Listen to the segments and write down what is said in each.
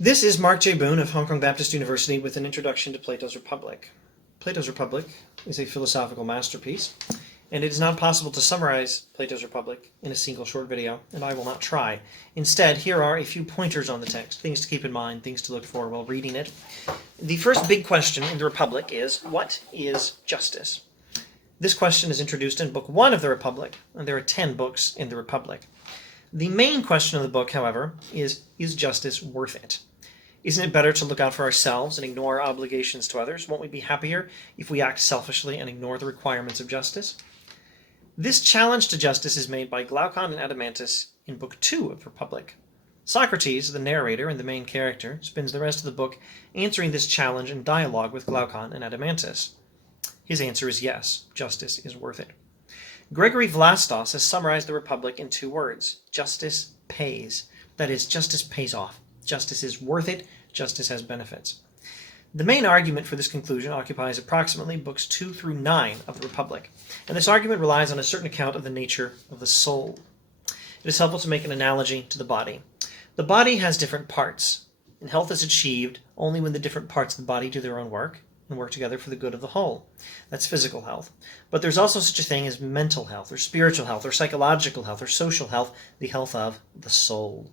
This is Mark J. Boone of Hong Kong Baptist University with an introduction to Plato's Republic. Plato's Republic is a philosophical masterpiece, and it is not possible to summarize Plato's Republic in a single short video, and I will not try. Instead, here are a few pointers on the text, things to keep in mind, things to look for while reading it. The first big question in the Republic is, what is justice? This question is introduced in Book 1 of the Republic, and there are 10 books in the Republic. The main question of the book, however, is justice worth it? Isn't it better to look out for ourselves and ignore our obligations to others? Won't we be happier if we act selfishly and ignore the requirements of justice? This challenge to justice is made by Glaucon and Adeimantus in Book 2 of the Republic. Socrates, the narrator and the main character, spends the rest of the book answering this challenge in dialogue with Glaucon and Adeimantus. His answer is yes, justice is worth it. Gregory Vlastos has summarized the Republic in 2 words. Justice pays. That is, justice pays off. Justice is worth it. Justice has benefits. The main argument for this conclusion occupies approximately books 2 through 9 of the Republic, and this argument relies on a certain account of the nature of the soul. It is helpful to make an analogy to the body. The body has different parts, and health is achieved only when the different parts of the body do their own work and work together for the good of the whole. That's physical health. But there's also such a thing as mental health, or spiritual health, or psychological health, or social health, the health of the soul.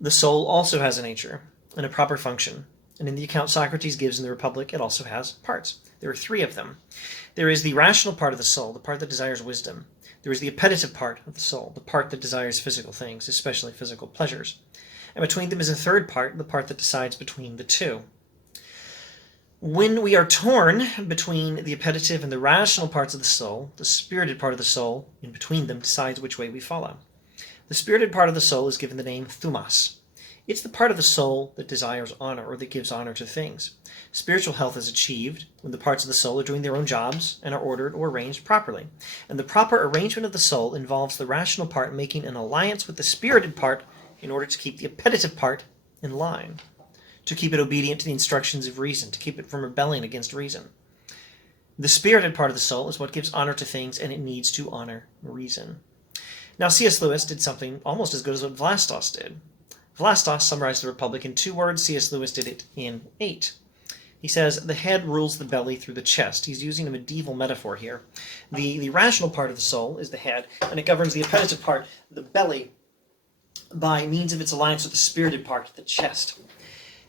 The soul also has a nature and a proper function, and in the account Socrates gives in the Republic, it also has parts. There are 3 of them. There is the rational part of the soul, the part that desires wisdom. There is the appetitive part of the soul, the part that desires physical things, especially physical pleasures. And between them is a third part, the part that decides between the 2. When we are torn between the appetitive and the rational parts of the soul, the spirited part of the soul, in between them, decides which way we follow. The spirited part of the soul is given the name thumas. It's the part of the soul that desires honor, or that gives honor to things. Spiritual health is achieved when the parts of the soul are doing their own jobs and are ordered or arranged properly. And the proper arrangement of the soul involves the rational part making an alliance with the spirited part in order to keep the appetitive part in line, to keep it obedient to the instructions of reason, to keep it from rebelling against reason. The spirited part of the soul is what gives honor to things, and it needs to honor reason. Now, C.S. Lewis did something almost as good as what Vlastos did. Vlastos summarized the Republic in 2 words. C.S. Lewis did it in 8. He says, the head rules the belly through the chest. He's using a medieval metaphor here. The rational part of the soul is the head, and it governs the appetitive part, the belly, by means of its alliance with the spirited part, the chest.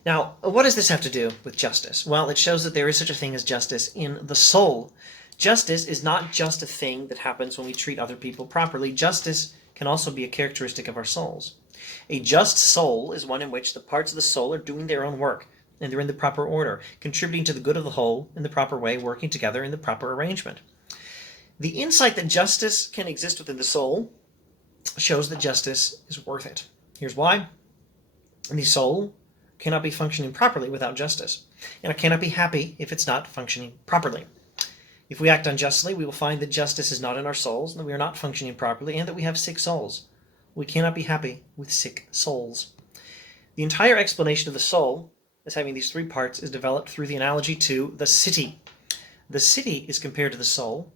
Now, what does this have to do with justice? Well, it shows that there is such a thing as justice in the soul. Justice is not just a thing that happens when we treat other people properly. Justice can also be a characteristic of our souls. A just soul is one in which the parts of the soul are doing their own work, and they're in the proper order, contributing to the good of the whole in the proper way, working together in the proper arrangement. The insight that justice can exist within the soul shows that justice is worth it. Here's why. The soul cannot be functioning properly without justice, and it cannot be happy if it's not functioning properly. If we act unjustly, we will find that justice is not in our souls, and that we are not functioning properly, and that we have sick souls. We cannot be happy with sick souls. The entire explanation of the soul, as having these 3 parts, is developed through the analogy to the city. The city is compared to the soul,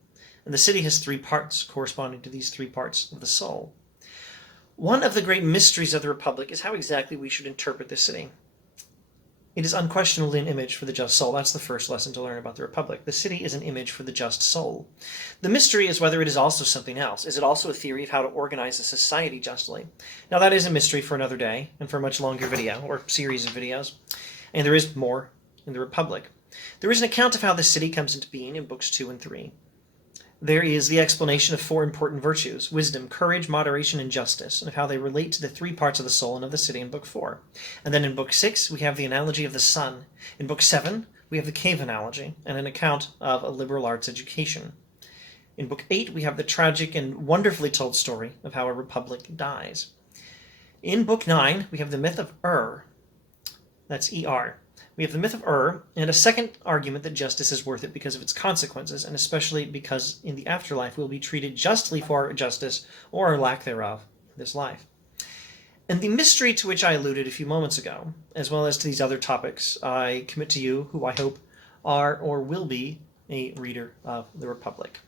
and the city has 3 parts corresponding to these 3 parts of the soul. One of the great mysteries of the Republic is how exactly we should interpret the city. It is unquestionably an image for the just soul. That's the first lesson to learn about the Republic. The city is an image for the just soul. The mystery is whether it is also something else. Is it also a theory of how to organize a society justly? Now, that is a mystery for another day and for a much longer video or series of videos. And there is more in the Republic. There is an account of how the city comes into being in books 2 and 3. There is the explanation of 4 important virtues: wisdom, courage, moderation, and justice, and of how they relate to the 3 parts of the soul and of the city in Book 4. And then in Book 6, we have the analogy of the sun. In Book 7, we have the cave analogy, and an account of a liberal arts education. In Book 8, we have the tragic and wonderfully told story of how a republic dies. In Book 9, we have the myth of that's E-R. We have the myth of and a second argument that justice is worth it because of its consequences, and especially because in the afterlife we'll be treated justly for our justice, or our lack thereof, in this life. And the mystery to which I alluded a few moments ago, as well as to these other topics, I commit to you, who I hope are or will be a reader of the Republic.